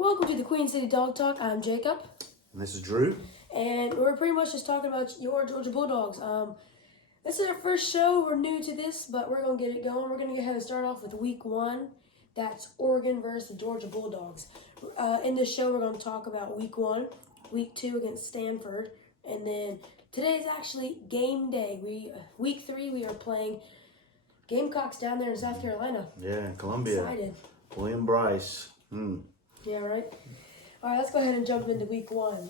Welcome to the Queen City Dog Talk. I'm Jacob. And this is Drew. And we're pretty much just talking about your Georgia Bulldogs. This is our first show. We're new to this, but we're going to get it going. We're going to go ahead and start off with week 1. That's Oregon versus the Georgia Bulldogs. In this show, we're going to talk about week 1, week 2 against Stanford, and then today is actually game day. Week 3, we are playing Gamecocks down there in South Carolina. Yeah, Columbia. Excited. William Bryce. Yeah, right? All right, let's go ahead and jump into week 1.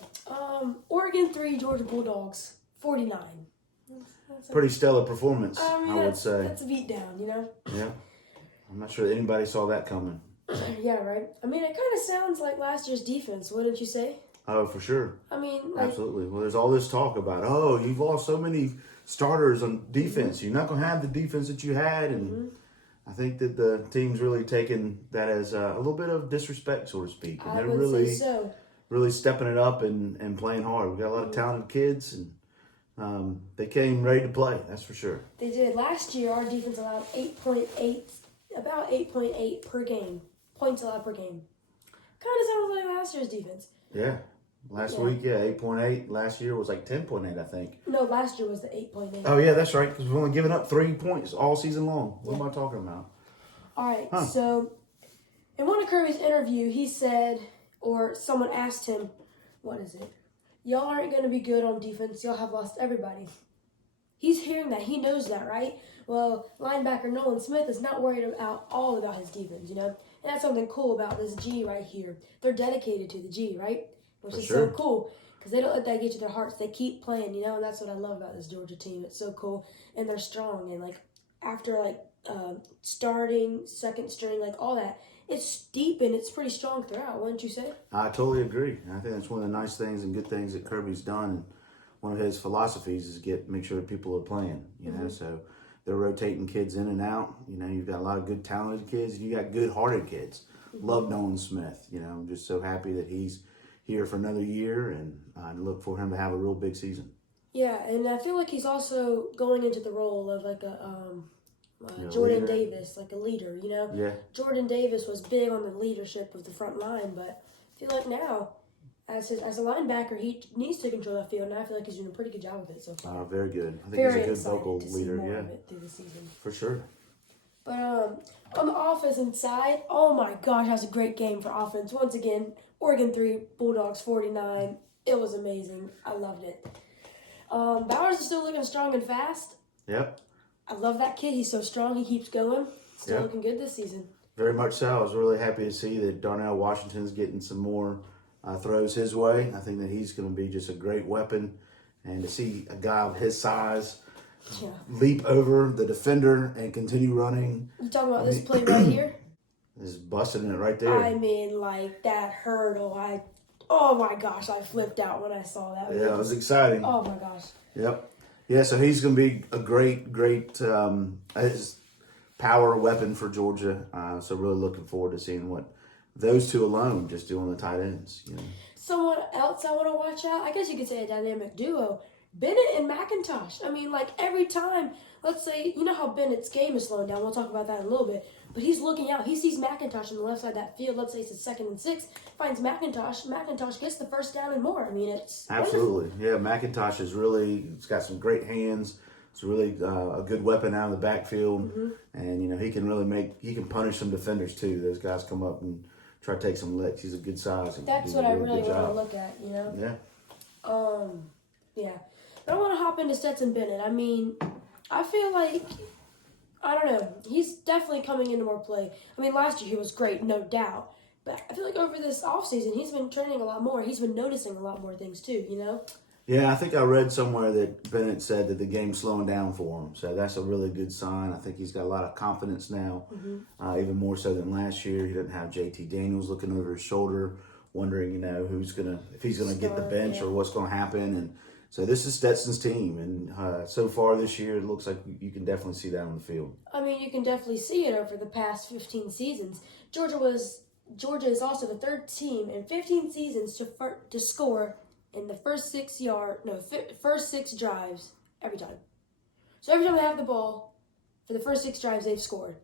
Oregon 3, Georgia Bulldogs 49. Pretty stellar performance, I would say. That's a beat down, you know? Yeah. I'm not sure that anybody saw that coming. Yeah, right? I mean, it kind of sounds like last year's defense, wouldn't you say? Oh, for sure. I mean, absolutely. Well, there's all this talk about, you've lost so many starters on defense. Mm-hmm. You're not going to have the defense that you had. And I think that the team's really taken that as a little bit of disrespect, so to speak. And I they're would really, say so. really stepping it up and playing hard. We've got a lot of talented kids, and they came ready to play, that's for sure. They did. Last year, our defense allowed about 8.8 per game, points allowed per game. Kind of sounds like last year's defense. Yeah. Last week, 8.8. Last year was like 10.8, I think. No, last year was the 8.8. Oh, yeah, that's right, because we've only given up 3 points all season long. What am I talking about? All right, so in one of Kirby's interview, he said, or someone asked him, what is it? Y'all aren't going to be good on defense. Y'all have lost everybody. He's hearing that. He knows that, right? Well, linebacker Nolan Smith is not worried about his defense, you know? And that's something cool about this G right here. They're dedicated to the G, right? Which is so cool because they don't let that get to their hearts. They keep playing, you know, and that's what I love about this Georgia team. It's so cool, and they're strong. And, after, starting, second string, all that, it's deep and it's pretty strong throughout, wouldn't you say? I totally agree. I think that's one of the nice things and good things that Kirby's done. And one of his philosophies is make sure that people are playing, you know, so they're rotating kids in and out. You know, you've got a lot of good talented kids. You got good-hearted kids. Love Nolan Smith. You know, I'm just so happy that he's here for another year, and I look for him to have a real big season. Yeah, and I feel like he's also going into the role of Jordan Davis, like a leader, you know? Yeah. Jordan Davis was big on the leadership of the front line, but I feel like now, as a linebacker, he needs to control that field, and I feel like he's doing a pretty good job with it so far. Very good. I think Very he's a good vocal to leader. See more of it through the season. For sure. But on the offensive side, oh my gosh, that was a great game for offense. Once again, Oregon 3, Bulldogs 49. It was amazing. I loved it. Bowers is still looking strong and fast. Yep. I love that kid. He's so strong. He keeps going. Still looking good this season. Very much so. I was really happy to see that Darnell Washington's getting some more throws his way. I think that he's going to be just a great weapon. And to see a guy of his size leap over the defender and continue running. You talking about this play right here? Is busting it right there. I mean, that hurdle. Oh my gosh, I flipped out when I saw that. Yeah, it was exciting. Oh my gosh. Yep. Yeah, so he's going to be a great his power weapon for Georgia. So really looking forward to seeing what those two alone just do on the tight ends. You know. Someone else I want to watch out, I guess you could say a dynamic duo, Bennett and McIntosh. I mean, every time, let's say, you know how Bennett's game is slowing down. We'll talk about that in a little bit. But he's looking out. He sees McIntosh on the left side of that field. Let's say it's a 2nd and 6. Finds McIntosh. McIntosh gets the first down and more. I mean, it's absolutely wonderful. Yeah. McIntosh is he's got some great hands. It's really a good weapon out of the backfield, and you know he can punish some defenders too. Those guys come up and try to take some licks. He's a good size. That's what I really want to look at. You know. Yeah. Yeah. But I want to hop into Stetson Bennett. I mean, I feel like, I don't know, he's definitely coming into more play. I mean, last year he was great, no doubt. But I feel like over this offseason, he's been training a lot more. He's been noticing a lot more things too, you know? Yeah, I think I read somewhere that Bennett said that the game's slowing down for him. So that's a really good sign. I think he's got a lot of confidence now, even more so than last year. He doesn't have JT Daniels looking over his shoulder, wondering, you know, if he's going to get the bench or what's going to happen. And so this is Stetson's team, and so far this year, it looks like you can definitely see that on the field. I mean, you can definitely see it over the past 15 seasons. Georgia is also the 3rd team in 15 seasons to score in the first 6 drives every time. So every time they have the ball, for the first 6 drives, they've scored.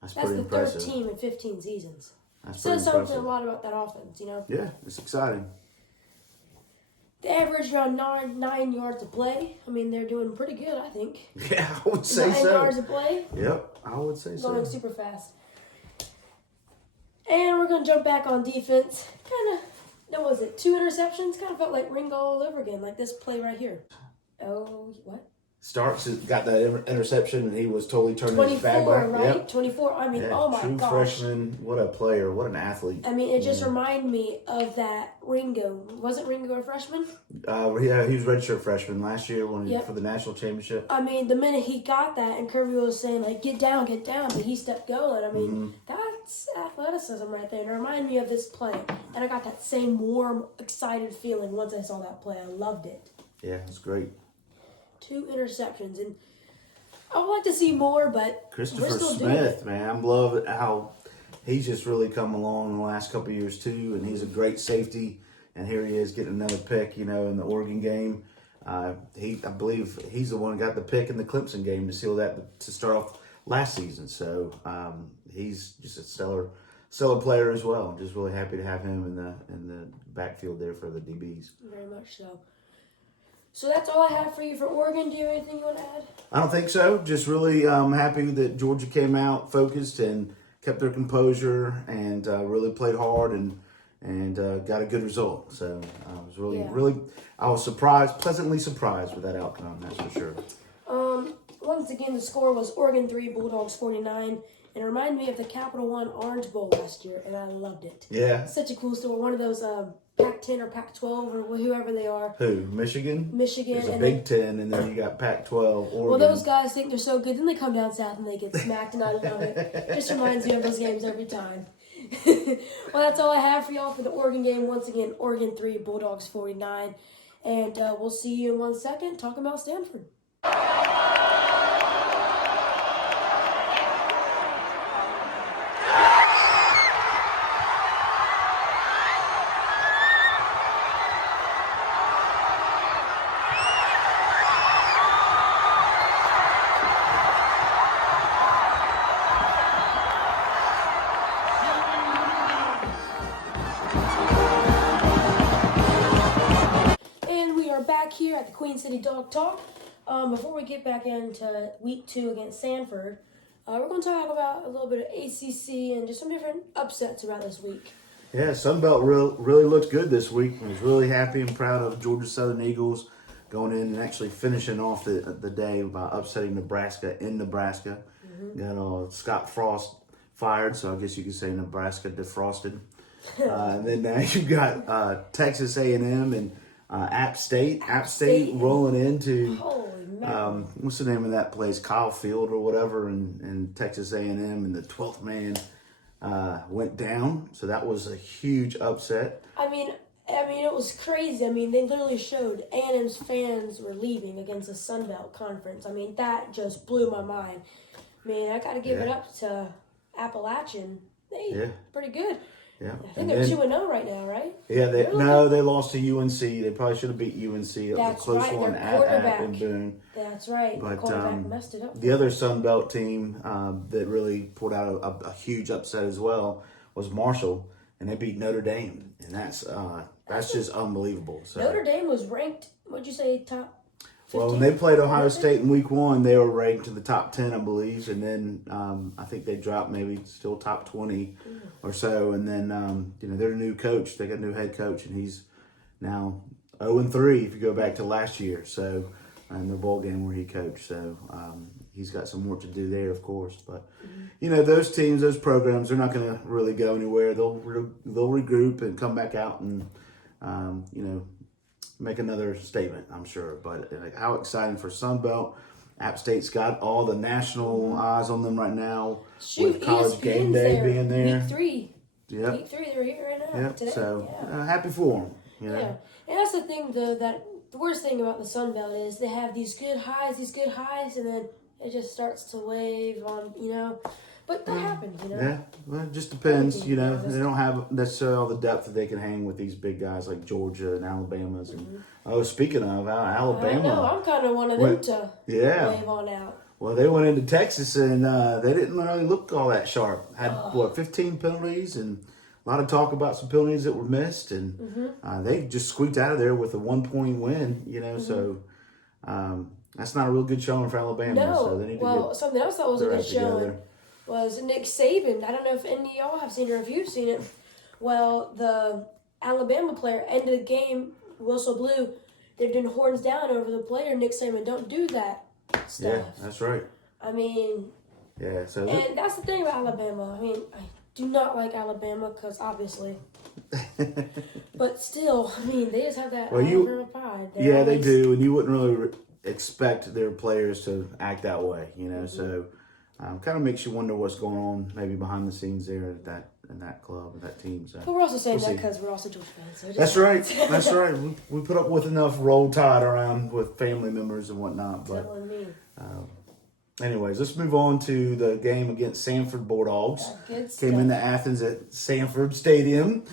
That's the pretty impressive. 3rd team in 15 seasons. That's pretty Says something impressive. a lot about that offense, you know. Yeah, it's exciting. They average around 9 yards a play. I mean, they're doing pretty good, I think. Yeah, I would say 9 so. yards a play, Yep, I would say so. going super fast. And we're going to jump back on defense. Kind of, what was it, 2 interceptions? Kind of felt like Ringo all over again, like this play right here. Oh, what? Starks got that interception, and he was totally turning his back. 24, right? Yep. 24. I mean, Yeah, oh my true gosh. freshman. What a player. What an athlete. I mean, it just reminded me of that Ringo. Wasn't Ringo a freshman? Yeah, he was redshirt freshman last year Yep. for the national championship. I mean, the minute he got that, and Kirby was saying, like, get down, but he stepped going. I mean, that's athleticism right there. And it reminded me of this play. And I got that same warm, excited feeling once I saw that play. I loved it. Yeah, it's great. 2 interceptions. And I would like to see more, but Christopher we're still doing it. Smith, man, I'm loving how he's just really come along in the last couple of years too, and he's a great safety. And here he is getting another pick, in the Oregon game. I believe he's the one who got the pick in the Clemson game to seal that to start off last season. So he's just a stellar player as well. I'm just really happy to have him in the backfield there for the DBs. Very much so. So that's all I have for you for Oregon. Do you have anything you want to add? I don't think so. Just really happy that Georgia came out focused and kept their composure and really played hard and got a good result. So I was really pleasantly surprised with that outcome. That's for sure. Once again, the score was Oregon 3, Bulldogs 49. And it reminded me of the Capital One Orange Bowl last year, and I loved it. Yeah. Such a cool story. One of those Pac-10 or Pac-12 or whoever they are. Who? Michigan? Michigan. There's a and Big Ten, and then you got Pac-12, Oregon. Well, those guys think they're so good. Then they come down south and they get smacked, and I love it. Just reminds me of those games every time. Well, that's all I have for y'all for the Oregon game. Once again, Oregon 3, Bulldogs 49. And we'll see you in 1 second talking about Stanford. Back here at the Queen City Dog Talk. Before we get back into week 2 against Stanford, we're going to talk about a little bit of ACC and just some different upsets around this week. Yeah, Sunbelt really looked good this week. I was really happy and proud of Georgia Southern Eagles going in and actually finishing off the day by upsetting Nebraska in Nebraska. Got Scott Frost fired, so I guess you could say Nebraska defrosted. And then now you've got Texas A&M and App State rolling into what's the name of that place, Kyle Field or whatever, and Texas A&M, and the 12th man went down, so that was a huge upset. I mean it was crazy. I mean, they literally showed A&M's fans were leaving against the Sun Belt Conference. I mean, that just blew my mind. I mean, I got to give it up to Appalachian. Pretty good. Yeah, I think they're 2-0 right now, right? Yeah, they lost to UNC. They probably should have beat UNC. It was a close one at App and Boone. That's right. But the quarterback messed it up. The other Sun Belt team that really pulled out a huge upset as well was Marshall, and they beat Notre Dame, and that's just unbelievable. So Notre Dame was ranked. What'd you say? Top 15? Well, when they played Ohio State in week 1, they were ranked in the top 10, I believe. And then I think they dropped maybe still top 20 or so. And then, they're a new coach. They got a new head coach, and he's now 0-3 if you go back to last year. So, in the bowl game where he coached. So, he's got some work to do there, of course. But, those teams, those programs, they're not going to really go anywhere. They'll regroup and come back out and, make another statement, I'm sure. But how exciting for Sunbelt. App State's got all the national eyes on them right now. Shoot, with College ESPN's Game Day being there. Week 3. Yep. Week 3, they're here right now. Yep. Today. So happy for them. Yeah. And that's the thing, though, that the worst thing about the Sun Belt is they have these good highs, and then it just starts to wave on, But that happens, Yeah, well, it just depends, They don't have necessarily all the depth that they can hang with these big guys like Georgia and Alabama's. And speaking of Alabama, I know, I'm kind of one of them to wave on out. Well, they went into Texas and they didn't really look all that sharp. Had 15 penalties, and a lot of talk about some penalties that were missed, and they just squeaked out of there with a 1-point win. So that's not a real good showing for Alabama. No. So they need to Well, something else that was a their good act together. showing was Nick Saban. I don't know if any of y'all have seen it or if you've seen it. Well, the Alabama player ended the game, whistle blew. They're doing horns down over the player. Nick Saban, don't do that stuff. Yeah, that's right. I mean, Yeah, so and that's the thing about Alabama. I mean, I do not like Alabama because obviously, but still, I mean, they just have that Alabama pride. yeah, they do, and you wouldn't really expect their players to act that way, So, kind of makes you wonder what's going on, maybe behind the scenes there in that club, that team. So, but we're also saying we'll that see. because we're also Georgia fans. So That's right. That's right. We put up with enough Roll Tide around with family members and whatnot, but. Telling me. Anyways, let's move on to the game against Sanford Bulldogs. Good stuff. Came into Athens at Sanford Stadium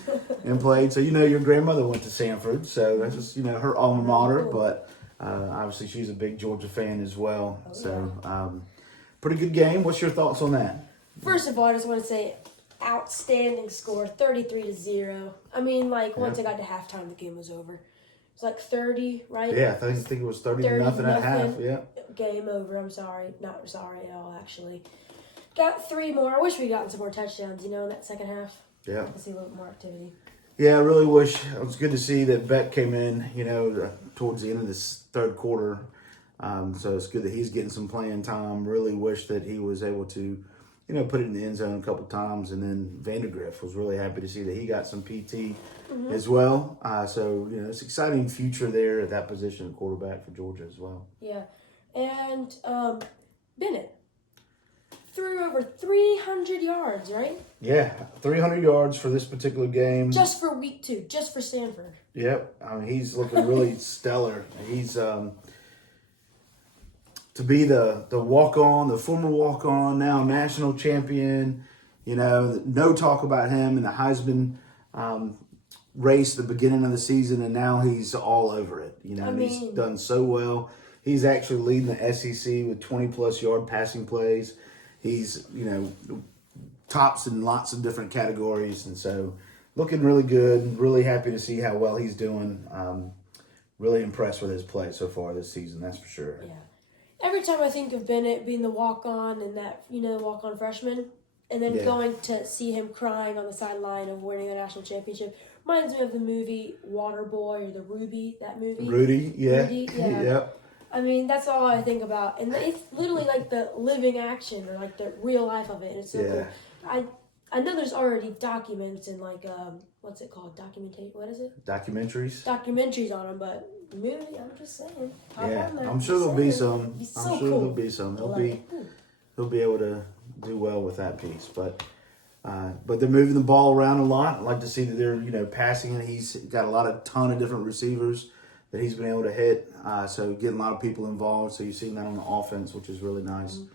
and played. So, your grandmother went to Sanford. So, that's just, her alma mater. But obviously, she's a big Georgia fan as well. Pretty good game. What's your thoughts on that? First of all, I just want to say outstanding score, 33-0. I mean, once it got to halftime, the game was over. It was 30, right? Yeah, I think it was 30 to nothing at half. Yeah. Game over. I'm sorry. Not sorry at all, actually. Got 3 more. I wish we'd gotten some more touchdowns, in that second half. Yeah. I can see a little bit more activity. Yeah, I really wish. It was good to see that Beck came in, towards the end of this third quarter. So it's good that he's getting some playing time. Really wish that he was able to, put it in the end zone a couple times. And then Vandergriff was really happy to see that he got some PT as well. So, it's exciting future there at that position of quarterback for Georgia as well. Yeah. And Bennett threw over 300 yards, right? Yeah, 300 yards for this particular game. Just for week 2, just for Stanford. Yep, I mean, he's looking really stellar. He's to be the walk-on, the former walk-on, now national champion. No talk about him in the Heisman race at the beginning of the season, and now he's all over it. He's done so well. He's actually leading the SEC with 20-plus yard passing plays. He's, tops in lots of different categories. And so looking really good. Really happy to see how well he's doing. Really impressed with his play so far this season, that's for sure. Yeah. Every time I think of Bennett being the walk-on and that, walk-on freshman, and then going to see him crying on the sideline of winning the national championship, reminds me of the movie Waterboy or the Ruby, that movie. Rudy, yeah. Rudy, yeah. Yep. I mean, that's all I think about. And it's literally the living action or the real life of it. And it's so cool. I know there's already documents and what's it called? What is it? Documentaries? Documentaries on him, but the movie, I'm just saying. I'm sure there'll be some. He's so I'm sure cool. there'll be some. He'll be able to do well with that piece. But they're moving the ball around a lot. I like to see that they're, passing it. He's got a ton of different receivers that he's been able to hit. So getting a lot of people involved. So you're seeing that on the offense, which is really nice. Mm-hmm.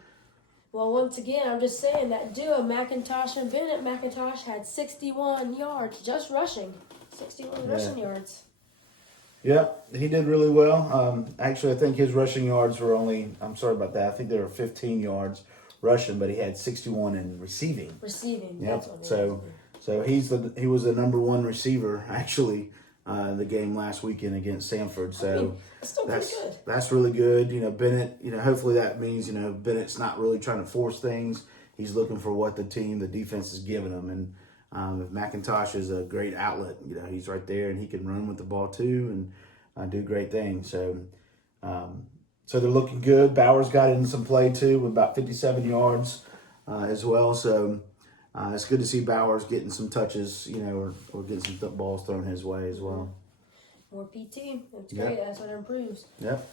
Well, once again, I'm just saying that duo, McIntosh and Bennett. McIntosh had 61 yards just rushing. 61 rushing yards. Yep, he did really well. Actually, I think his rushing yards were I'm sorry about that. I think they were 15 yards rushing, but he had 61 in receiving. Receiving. Yep. That's what So he was the number 1 receiver actually the game last weekend against Sanford. So that's still pretty good. That's really good. Bennett. Hopefully that means Bennett's not really trying to force things. He's looking for what the defense is giving him. And if McIntosh is a great outlet, he's right there and he can run with the ball too and do great things. So they're looking good. Bowers got in some play too with about 57 yards as well. So. It's good to see Bowers getting some touches, or getting some balls thrown his way as well. More PT. That's great. That's what improves. Yep.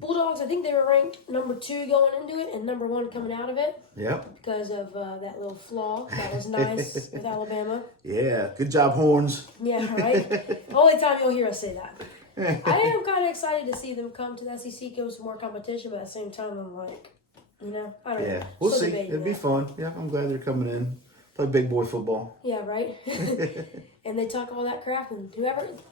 Bulldogs, I think they were ranked number 2 going into it and number 1 coming out of it. Yep. Because of that little flaw that was nice with Alabama. Yeah. Good job, Horns. Yeah, right? Only time you'll hear us say that. I am kind of excited to see them come to the SEC, give us more competition, but at the same time, I'm like, I don't know. Yeah, we'll see. It'd be fun. Yeah, I'm glad they're coming in. Play big boy football. Yeah, right? And they talk all that crap, and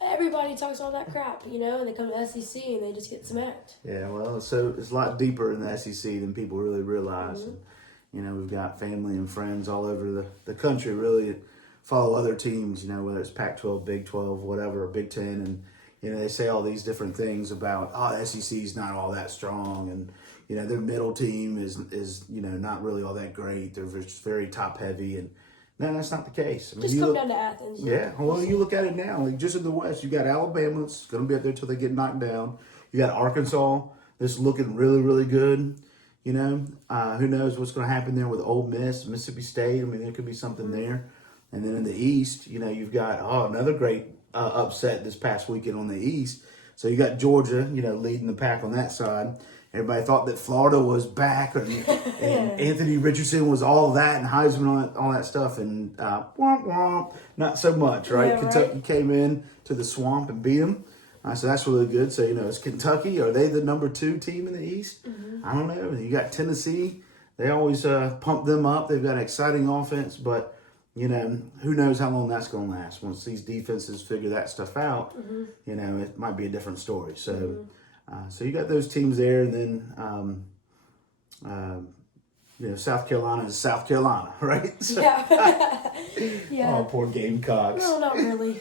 everybody talks all that crap, and they come to SEC and they just get smacked. Yeah, well, so it's a lot deeper in the SEC than people really realize. Mm-hmm. You know, we've got family and friends all over the country really that follow other teams, you know, whether it's Pac-12, Big 12, whatever, or Big 10. And, you know, they say all these different things about, oh, the SEC's not all that strong. And, you know, their middle team is you know, not really all that great. They're just very top-heavy. And, no, that's not the case. I mean, Just come down to Athens. yeah, well, you look at it now. Like just in the West, you got Alabama that's going to be up there till they get knocked down. You got Arkansas that's looking really, really good. You know, who knows what's going to happen there with Ole Miss, Mississippi State. I mean, there could be something there. And then in the East, you know, you've got another great upset this past weekend on the East. So you got Georgia, you know, leading the pack on that side. Everybody thought that Florida was back, and Anthony Richardson was all that, and Heisman, all that stuff, and womp womp, not so much, right? Yeah, Kentucky right. came in to the swamp and beat them, so that's really good. So, you know, is Kentucky, are they the number 2 team in the East? I don't know. You got Tennessee. They always pump them up. They've got an exciting offense, but, you know, who knows how long that's going to last. Once these defenses figure that stuff out, you know, it might be a different story. So, so you got those teams there, and then, you know, South Carolina is South Carolina, right? So, Yeah. Yeah. oh, poor Gamecocks. No, not really.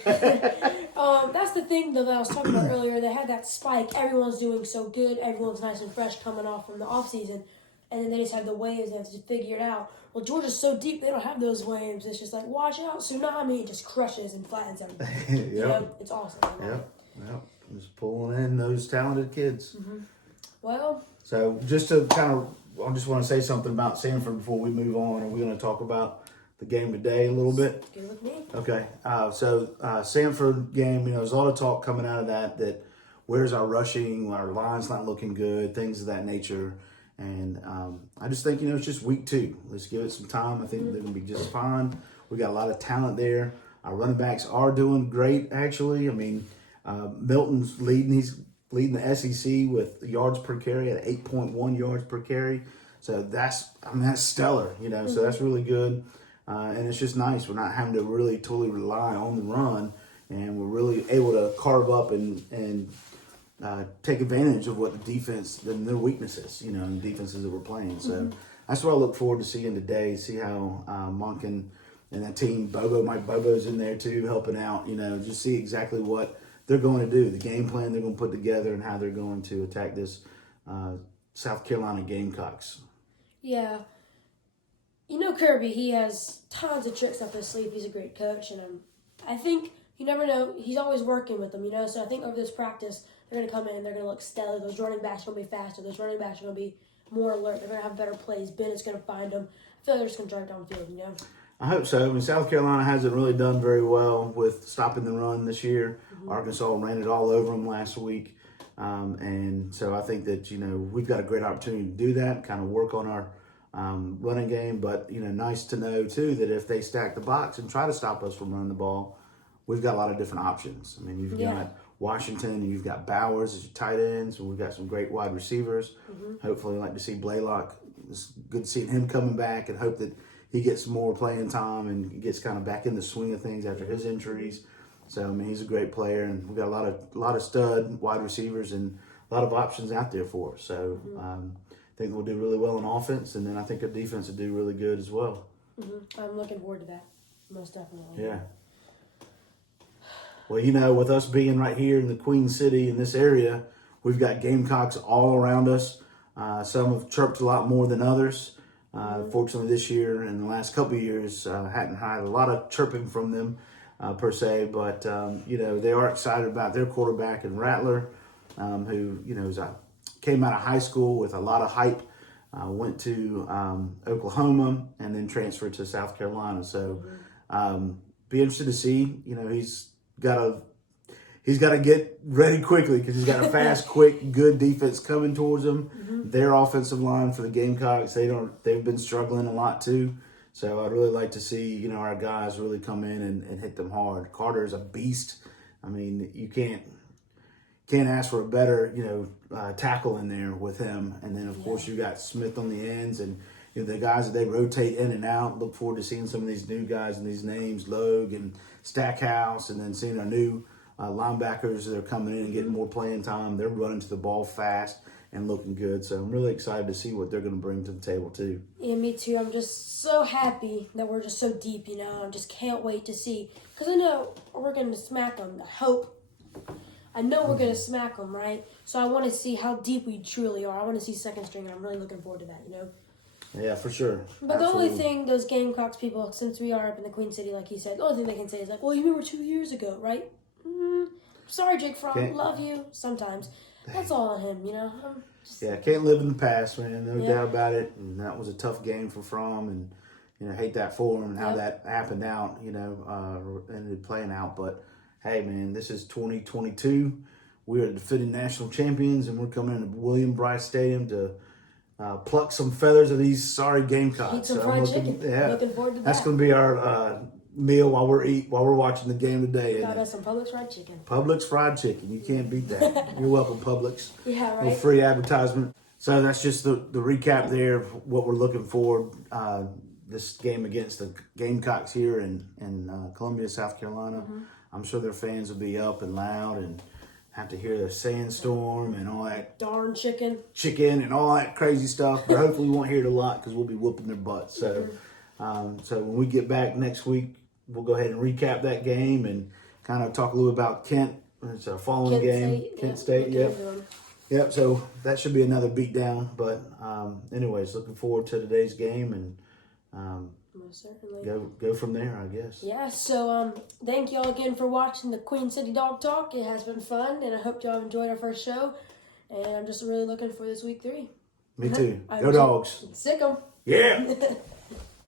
That's the thing, though, that I was talking about earlier. They had that spike. Everyone's doing so good. Everyone's nice and fresh coming off from the offseason. And then they just have the waves. They have to figure it out. Well, Georgia's so deep, they don't have those waves. It's just like, watch out, tsunami. It just crushes and flattens everything. Yep. You know, it's awesome. Yep. Just pulling in those talented kids. Well, So just to kind of, I just want to say something about Sanford before we move on. Are we going to talk about the game today a little bit? good with me. Okay. So Sanford game, you know, there's a lot of talk coming out of that where's our rushing, our line's not looking good, things of that nature. And I just think, you know, it's just week 2. Let's give it some time. I think they're going to be just fine. We got a lot of talent there. Our running backs are doing great, actually. I mean, Milton's leading. He's leading the SEC with yards per carry at 8.1 yards per carry. So that's stellar, you know. So that's really good, and it's just nice. We're not having to really totally rely on the run, and we're really able to carve up and take advantage of what the defense and their weaknesses, you know, and the defenses that we're playing. So that's what I look forward to seeing today. See how Monken and that team, Mike Bobo's in there too, helping out. You know, just see exactly what they're going to do, the game plan they're going to put together, and how they're going to attack this South Carolina Gamecocks. Yeah. You know Kirby, he has tons of tricks up his sleeve. He's a great coach, and I think you never know. He's always working with them, you know. So I think over this practice, they're going to come in and they're going to look stellar. Those running backs are going to be faster. Those running backs are going to be more alert. They're going to have better plays. Bennett's going to find them. I feel like they're just going to drive downfield, you know. I hope so. I mean, South Carolina hasn't really done very well with stopping the run this year. Arkansas ran it all over them last week. And so I think that, you know, we've got a great opportunity to do that, kind of work on our running game. But, you know, nice to know, too, that if they stack the box and try to stop us from running the ball, we've got a lot of different options. I mean, you've got Washington and you've got Bowers as your tight ends, and we've got some great wide receivers. Hopefully, I'd like to see Blaylock. It's good seeing him coming back, and hope that he gets more playing time and gets kind of back in the swing of things after his injuries. So, I mean, he's a great player, and we've got a lot of stud wide receivers and a lot of options out there for us. So, I think we'll do really well in offense, and then I think our defense will do really good as well. I'm looking forward to that, most definitely. Yeah. Well, you know, with us being right here in the Queen City in this area, we've got Gamecocks all around us. Some have chirped a lot more than others. Fortunately, this year and the last couple of years, hadn't had a lot of chirping from them per se. But, you know, they are excited about their quarterback and Rattler, who, you know, came out of high school with a lot of hype, went to Oklahoma and then transferred to South Carolina. So be interested to see, you know, he's got to get ready quickly because he's got a fast, quick, good defense coming towards him. Their offensive line for the Gamecocks, they've been struggling a lot too. So I'd really like to see, you know, our guys really come in and hit them hard. Carter's a beast. I mean, you can't ask for a better, you know, tackle in there with him. And then of course you got Smith on the ends, and you know, the guys that they rotate in and out. Look forward to seeing some of these new guys and these names, Logue and Stackhouse, and then seeing our new linebackers that are coming in and getting more playing time. They're running to the ball fast. and looking good. So I'm really excited to see what they're going to bring to the table too. Yeah, me too. I'm just so happy that we're just so deep, you know. I just can't wait to see. Because I know we're going to smack them. I know we're going to smack them, right? So I want to see how deep we truly are. I want to see second string, and I'm really looking forward to that, you know. Yeah, for sure. But the only thing those Gamecocks people, since we are up in the Queen City, like he said, the only thing they can say is like, well, you remember 2 years ago, right? Sorry, Jake Fromm. Love you sometimes. That's all on him, you know. Yeah, can't live in the past, man. No Yeah. doubt about it. And that was a tough game for Fromm, and you know, hate that for him and how that happened out. You know, ended playing out. But hey, man, this is 2022. We are the defending national champions, and we're coming into William Bryce Stadium to pluck some feathers of these sorry Gamecocks. Eat some fried chicken. Yeah, Looking forward to that. that's going to be our meal while we're watching the game today. Got us some Publix fried chicken. Publix fried chicken. You can't beat that. You're welcome, Publix. Yeah, right. No free advertisement. So that's just the recap there of what we're looking for. This game against the Gamecocks here in Columbia, South Carolina. I'm sure their fans will be up and loud and have to hear the sandstorm and all that Darn chicken. and all that crazy stuff. But hopefully we won't hear it a lot because we'll be whooping their butts. So, so when we get back next week, we'll go ahead and recap that game and kind of talk a little about Kent. It's a following game. Kent State, yep. Yep, so that should be another beatdown. But anyways, looking forward to today's game and Most certainly. go from there, I guess. Yeah, so thank y'all again for watching the Queen City Dog Talk. It has been fun, and I hope y'all enjoyed our first show. And I'm just really looking for this week 3. Me too. Go Dogs. Sick 'em. Yeah.